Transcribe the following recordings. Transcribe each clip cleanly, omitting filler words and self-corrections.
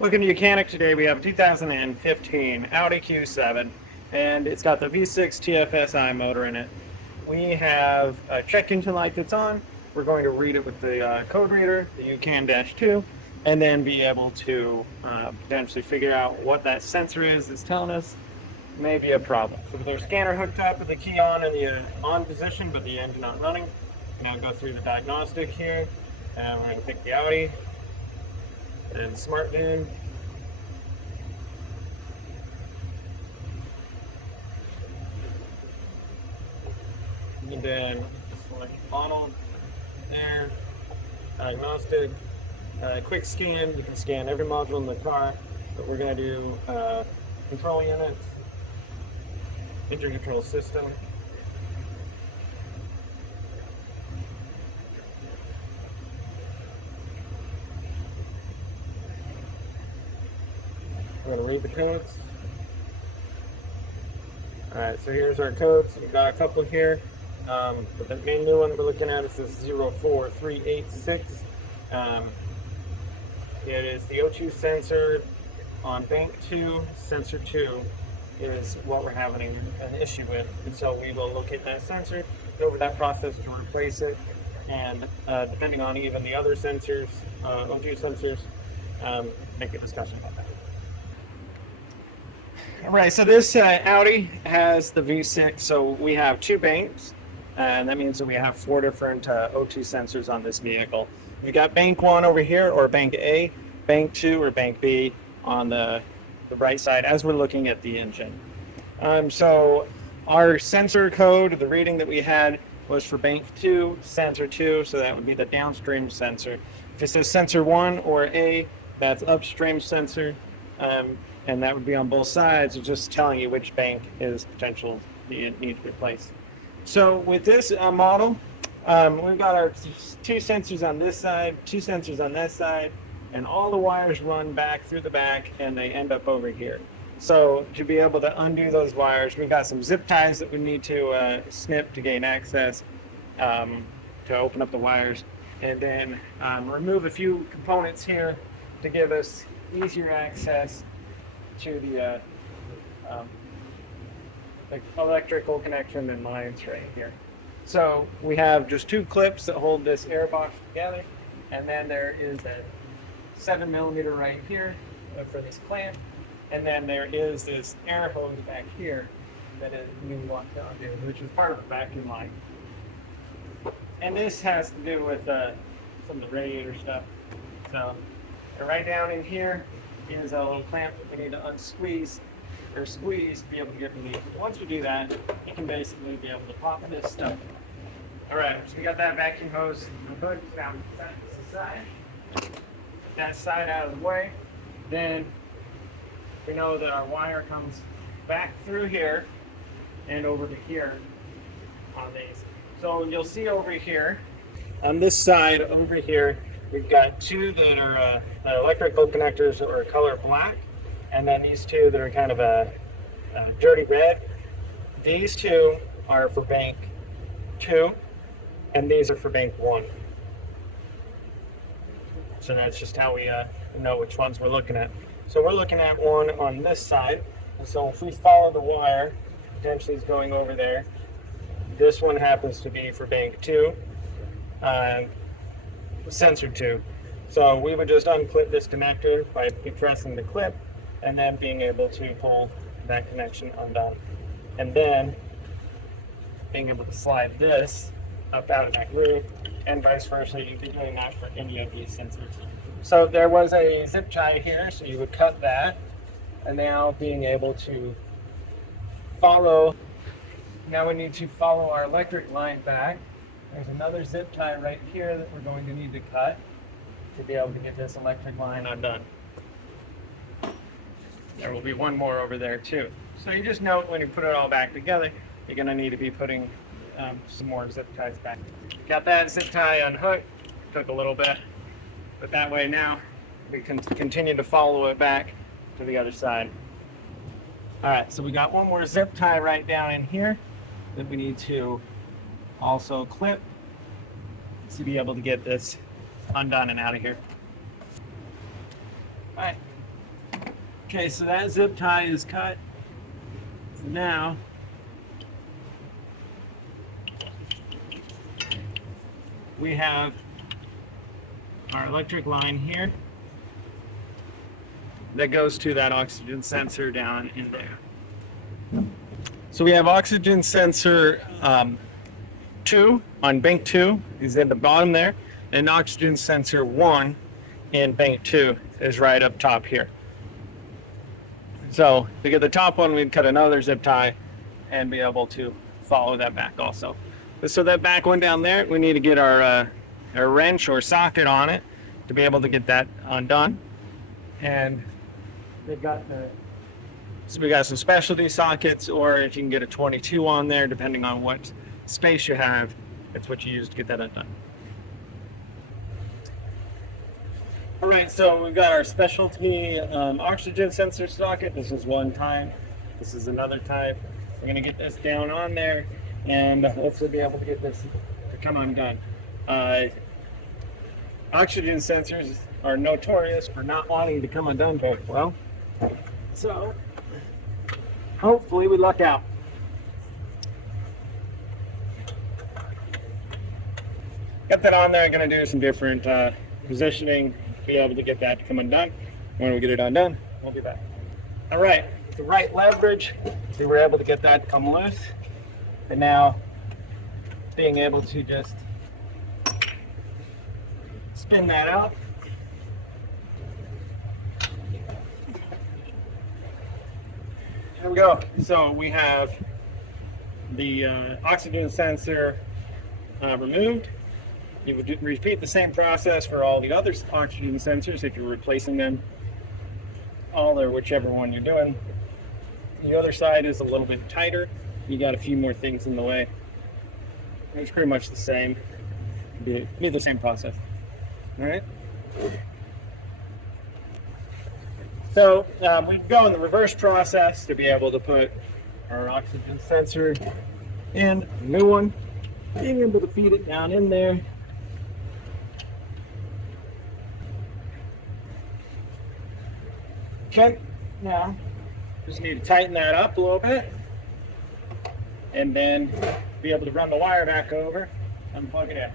Looking mechanic today, we have a 2015 Audi Q7, and it's got the V6 TFSI motor in it. We have a check engine light that's on. We're going to read it with the code reader, the UCAN-2, and then be able to potentially figure out what that sensor is that's telling us may be a problem. So with our scanner hooked up with the key on in the on position, but the engine not running, now go through the diagnostic here, and we're going to pick the Audi and smart VIN. And then select model there, diagnostic, quick scan. You can scan every module in the car, but we're going to do control units, engine control system. We're going to read the codes. Alright, so here's our codes. We've got a couple here. But the main new one we're looking at is this 04386. It is the O2 sensor on bank 2. Sensor 2 is what we're having an issue with. And so we will locate that sensor, go over that process to replace it, and depending on even the other sensors, O2 sensors, make a discussion about that. All right, so this Audi has the V6, so we have two banks, and that means that we have four different O2 sensors on this vehicle. We got bank 1 over here, or bank A, bank 2, or bank B on the right side as we're looking at the engine. So our sensor code, the reading that we had, was for bank 2, sensor 2, so that would be the downstream sensor. If it says sensor 1 or A, that's upstream sensor. And that would be on both sides, it's just telling you which bank is potential you need to replace. So with this model, we've got our two sensors on this side, two sensors on that side, and all the wires run back through the back and they end up over here. So to be able to undo those wires, we've got some zip ties that we need to snip to gain access to open up the wires, and then remove a few components here to give us easier access to the electrical connection and lines right here. So we have just two clips that hold this air box together, and then there is a 7mm right here for this clamp, and then there is this air hose back here that you want to undo, which is part of the vacuum line. And this has to do with some of the radiator stuff. So right down in here is a little clamp that we need to unsqueeze or squeeze to be able to get relief. Once we do that, you can basically be able to pop this stuff. All right, so we got that vacuum hose and hood. Now set this aside. Put that side out of the way. Then we know that our wire comes back through here and over to here on these. So you'll see over here, on this side over here, we've got two that are electrical connectors that are color black, and then these two that are kind of a dirty red. These two are for bank 2, and these are for bank 1. So that's just how we know which ones we're looking at. So we're looking at one on this side, and so if we follow the wire, potentially it's going over there. This one happens to be for bank 2. Sensor 2. So we would just unclip this connector by pressing the clip and then being able to pull that connection undone. And then being able to slide this up out of that groove, and vice versa. You'd be doing that for any of these sensors. So there was a zip tie here, so you would cut that, and now being able to follow, now we need to follow our electric line back. There's another zip tie right here that we're going to need to cut to be able to get this electric line undone. There will be one more over there too. So you just note when you put it all back together, you're going to need to be putting some more zip ties back. Got that zip tie unhooked, took a little bit, but that way now we can continue to follow it back to the other side. All right, so we got one more zip tie right down in here that we need to also clip to be able to get this undone and out of here. All right, Okay, so that zip tie is cut. So now we have our electric line here that goes to that oxygen sensor down in there. So we have oxygen sensor 2 on bank 2 is at the bottom there, and oxygen sensor 1 in bank 2 is right up top here. So to get the top one, we'd cut another zip tie and be able to follow that back also. So that back one down there, we need to get our wrench or socket on it to be able to get that undone. And they've got so we got some specialty sockets, or if you can get a 22 on there, depending on what space you have, that's what you use to get that undone. All right, so we've got our specialty oxygen sensor socket. This is one type. This is another type. We're going to get this down on there and hopefully be able to get this to come undone. Oxygen sensors are notorious for not wanting to come undone very well. So hopefully we luck out. Got that on there. I'm going to do some different positioning, be able to get that to come undone. When we get it undone, we'll be back. All right, the right leverage, we were able to get that to come loose. And now being able to just spin that out. There we go. So we have the oxygen sensor removed. You would repeat the same process for all the other oxygen sensors if you're replacing them, all or whichever one you're doing. The other side is a little bit tighter. You got a few more things in the way. It's pretty much the same. Be the same process. All right. So we go in the reverse process to be able to put our oxygen sensor in, a new one, being able to feed it down in there. Okay, now just need to tighten that up a little bit and then be able to run the wire back over and plug it in.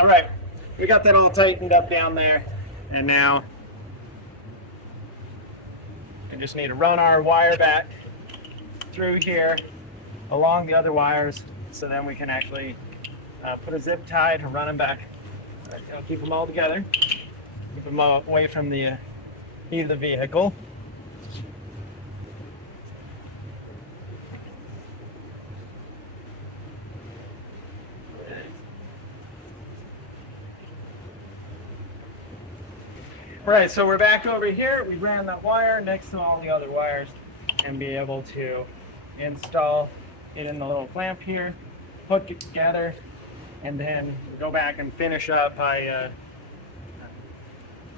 All right, we got that all tightened up down there, and now I just need to run our wire back through here along the other wires, so then we can actually put a zip tie to run them back. All right, I'll keep them all together. Keep them away from the heat of the vehicle. All right, so we're back over here. We ran that wire next to all the other wires and be able to install it in the little clamp here, hook it together, and then go back and finish up by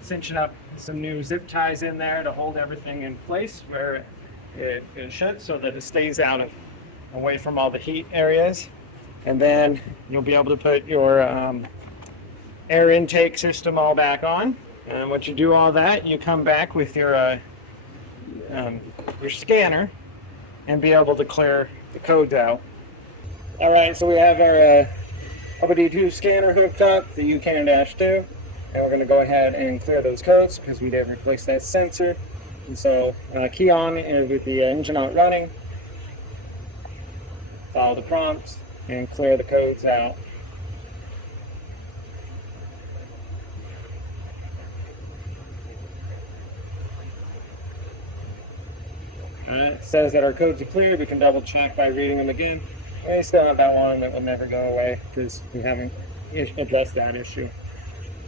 cinching up some new zip ties in there to hold everything in place where it should, so that it stays out of away from all the heat areas. And then you'll be able to put your air intake system all back on. And once you do all that, you come back with your scanner and be able to clear the codes out. All right, so we have our Audi Q7 scanner hooked up, the UCAN-2, and we're going to go ahead and clear those codes because we didn't replace that sensor. And so key on with the engine out running, follow the prompts, and clear the codes out. It says that our codes are clear. We can double check by reading them again. We still have that one that will never go away because we haven't addressed that issue.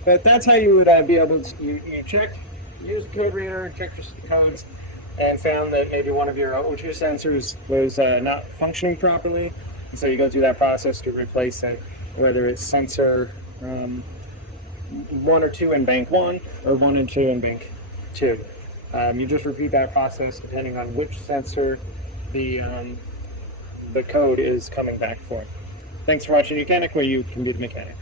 But that's how you would be able to you check, use the code reader, check for the codes, and found that maybe one of your O2 sensors was not functioning properly. And so you go through that process to replace it, whether it's sensor 1 or 2 in bank 1 or 1 and 2 in bank 2. You just repeat that process depending on which sensor the code is coming back for. Thanks for watching Mechanic, where you can be the mechanic.